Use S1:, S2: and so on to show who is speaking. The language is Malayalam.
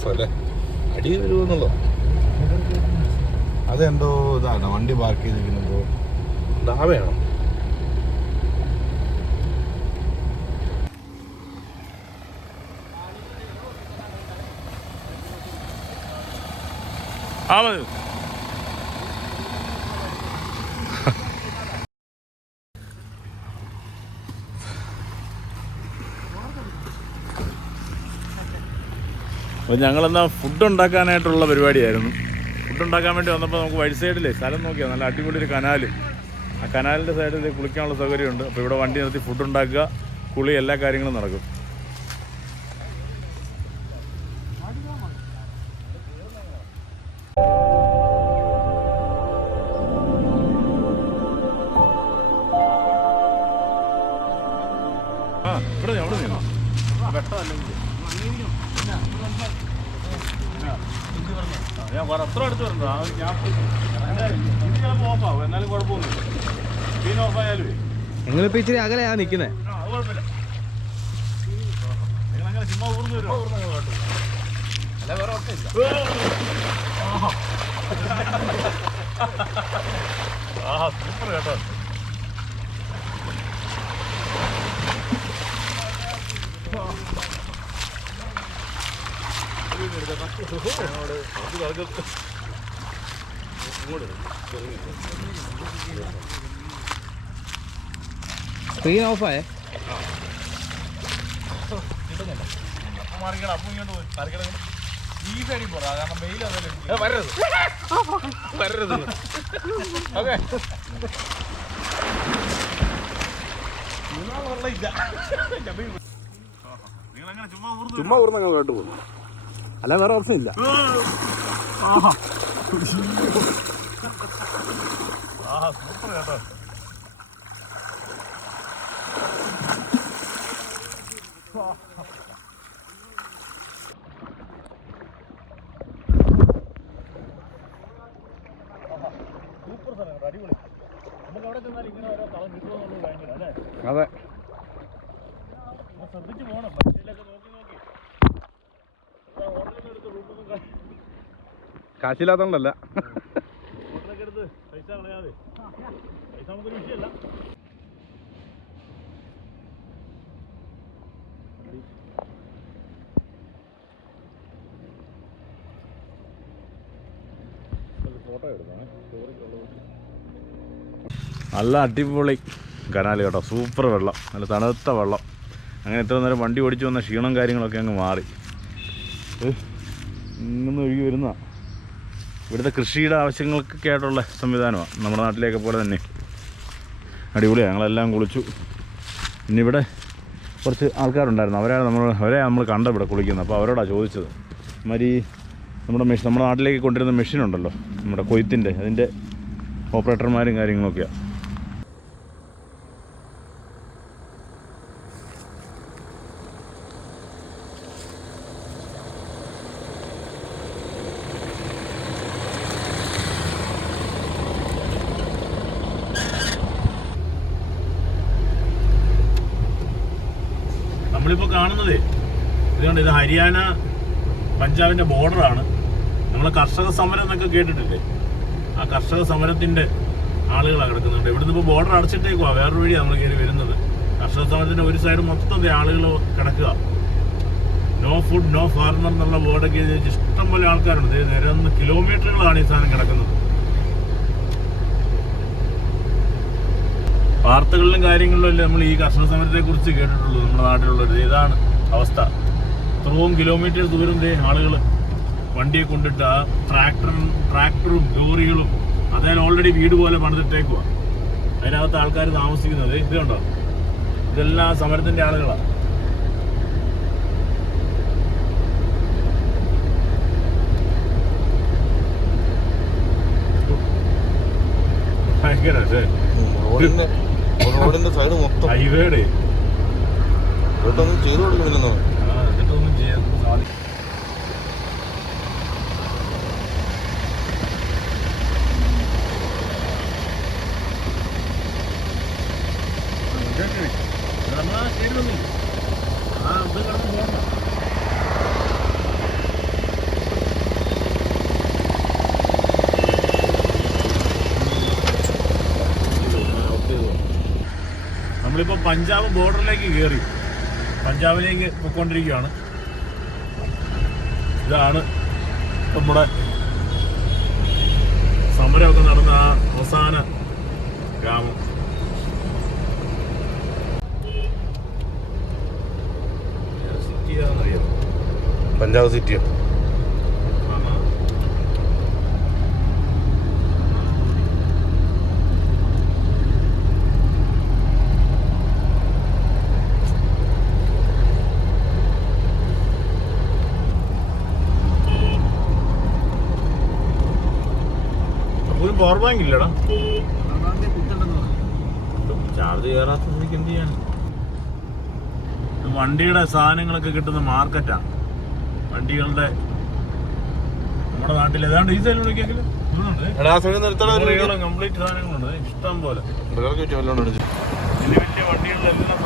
S1: രസമല്ലേ അടി വരുമെന്നുള്ളോ
S2: അതെന്തോ ഇതാണ് വണ്ടി പാർക്ക് ചെയ്തിരിക്കുന്നതോ.
S1: ഡാമയാണോ ആ മതി. അപ്പോൾ ഞങ്ങളെന്നാൽ ഫുഡ് ഉണ്ടാക്കാനായിട്ടുള്ള പരിപാടിയായിരുന്നു. ഫുഡ് ഉണ്ടാക്കാൻ വേണ്ടി വന്നപ്പോൾ നമുക്ക് വഴി സൈഡിലേ സ്ഥലം നോക്കിയാൽ നല്ല അടിപൊളി ഒരു കനാൽ ആ കനാലിന്റെ സൈഡിൽ കുളിക്കാനുള്ള സൗകര്യമുണ്ട്. അപ്പോൾ ഇവിടെ വണ്ടി നിർത്തി ഫുഡ് ഉണ്ടാക്കുക കുളി എല്ലാ കാര്യങ്ങളും നടക്കും. ഇവിടെ അവിടെ നിന്നോ വെട്ടമല്ലെങ്കിൽ ഞാൻ അത്ര അടുത്ത് വരണ്ട ചിലപ്പോൾ ഓഫാവും എന്നാലും കുഴപ്പമൊന്നുമില്ല. സ്ക്രീൻ ഓഫായാലും
S3: നിങ്ങളിപ്പോ ഇച്ചിരി അകലെയാ നിക്കുന്നേ.
S1: നിങ്ങളങ്ങനെ ചുമ്മാ ഊർന്നു വരുമോ ആഹാ. സൂപ്പർ കേട്ടോ.
S3: സ്ക്രീൻ ഓഫായേ?
S1: മാറിക്കണം അപ്പം ഇങ്ങോട്ട് പോയി മാറിക്കണം ഈ സൈഡിൽ പോറാ കാരണം ചുമ്മാ
S2: അല്ല വേറെ ഓപ്ഷൻ ഇല്ല.
S1: സൂപ്പർ സ്ഥലം അടിപൊളി. നമുക്ക് അവിടെ ചെന്നാൽ ഇങ്ങനെ ഓരോ കളം കിട്ടുമെന്നുള്ളത് ഭയങ്കര അല്ലേ?
S3: അതെ.
S1: ശ്രദ്ധിച്ചു പോകണം നോക്കി നോക്കി.
S3: കാശില്ലാത്തോണ്ടല്ല.
S1: നല്ല അടിപൊളി കനാൽ കേട്ടോ. സൂപ്പർ വെള്ളം. നല്ല തണുത്ത വെള്ളം. അങ്ങനെ ഇത്ര നേരം വണ്ടി ഓടിച്ചു വന്ന ക്ഷീണം കാര്യങ്ങളൊക്കെ അങ്ങ് മാറി. ഇങ്ങനെ ഒഴുകി വരുന്ന ഇവിടുത്തെ കൃഷിയുടെ ആവശ്യങ്ങൾക്കൊക്കെ ആയിട്ടുള്ള സംവിധാനമാണ് നമ്മുടെ നാട്ടിലേക്ക് പോലെ തന്നെ. അടിപൊളിയാണ് ഞങ്ങളെല്ലാം കുളിച്ചു. പിന്നെ ഇവിടെ കുറച്ച് ആൾക്കാരുണ്ടായിരുന്നു. അവരാണ് നമ്മൾ അവരെ നമ്മൾ കണ്ട ഇവിടെ കുളിക്കുന്നത്. അപ്പോൾ അവരോടാണ് ചോദിച്ചത്. മാതിരി നമ്മുടെ മെഷീൻ നമ്മുടെ നാട്ടിലേക്ക് കൊണ്ടുവരുന്ന മെഷീൻ ഉണ്ടല്ലോ നമ്മുടെ കൊയ്ത്തിന്റെ അതിന്റെ ഓപ്പറേറ്റർമാരും കാര്യങ്ങളൊക്കെയാണ് നമ്മളിപ്പോൾ കാണുന്നത് ഇതുകൊണ്ട് ഇത് ഹരിയാന പഞ്ചാബിന്റെ ബോർഡറാണ്. നമ്മൾ കർഷക സമരം എന്നൊക്കെ കേട്ടിട്ടില്ലേ? ആ കർഷക സമരത്തിന്റെ ആളുകളാണ് കിടക്കുന്നുണ്ട്. ഇവിടുന്ന് ഇപ്പോൾ ബോർഡർ അടച്ചിട്ടേക്കുവാ. വേറൊരു വഴിയാണ് നമ്മൾ കയറി വരുന്നത്. കർഷക സമരത്തിന്റെ ഒരു സൈഡ് മൊത്തം ആളുകൾ കിടക്കുക. നോ ഫുഡ് നോ ഫാർമർ എന്നുള്ള ബോർഡൊക്കെ ഇഷ്ടംപോലെ ആൾക്കാരുണ്ട്. നിരന്ന് കിലോമീറ്ററുകളാണ് ഈ സാധനം കിടക്കുന്നത്. വാർത്തകളിലും കാര്യങ്ങളിലും അല്ലേ നമ്മൾ ഈ കർഷക സമരത്തെ കുറിച്ച് കേട്ടിട്ടുള്ളൂ നമ്മുടെ നാട്ടിലുള്ളൊരു ഇതാണ് അവസ്ഥ. ഇത്രയും കിലോമീറ്റർ ദൂരം ദേ ആളുകൾ വണ്ടിയെ കൊണ്ടിട്ട് ആ ട്രാക്ടറും ട്രാക്ടറും ലോറികളും അതായത് ഓൾറെഡി വീട് പോലെ പണിതിട്ടേക്കുക അതിനകത്ത് ആൾക്കാർ താമസിക്കുന്നത്. ഇത് കണ്ടോ? ഇതെല്ലാം സമരത്തിന്റെ ആളുകളാണ് ഭയങ്കര
S2: റോഡിന്റെ സൈഡ് മൊത്തം.
S1: ഹൈവേടെ
S2: ഇതൊന്നും ചെയ്തു കൊടുക്കുന്നില്ലെന്നോ
S1: ആ എന്നിട്ടൊന്നും ചെയ്യാൻ സാധിക്കും നമ്മളാ സ്റ്റേഡിയം ആ ഇത് കിടന്ന് പോകണം പഞ്ചാബ് ബോർഡറിലേക്ക് കയറി പഞ്ചാബിലേക്ക് പൊയ്ക്കൊണ്ടിരിക്കുകയാണ്. ഇതാണ് നമ്മുടെ സമരമൊക്കെ നടന്ന ആ അവസാന ഗ്രാമം.
S2: പഞ്ചാബ് സിറ്റിയോ?
S1: ഒരു പവർ ബാങ്ക് ഇല്ലടാ ചാർജ് കയറാത്ത സ്ഥിതിക്ക് എന്ത് ചെയ്യാൻ വണ്ടിയുടെ സാധനങ്ങളൊക്കെ കിട്ടുന്ന മാർക്കറ്റാ. വണ്ടികളുടെ നമ്മുടെ നാട്ടിൽ ഏതാണ്ട് ഈ സൈഡിൽ കംപ്ലീറ്റ് സാധനങ്ങളുണ്ട്. ഇഷ്ടം പോലെ. വലിയ വലിയ വണ്ടികളുടെ എല്ലാ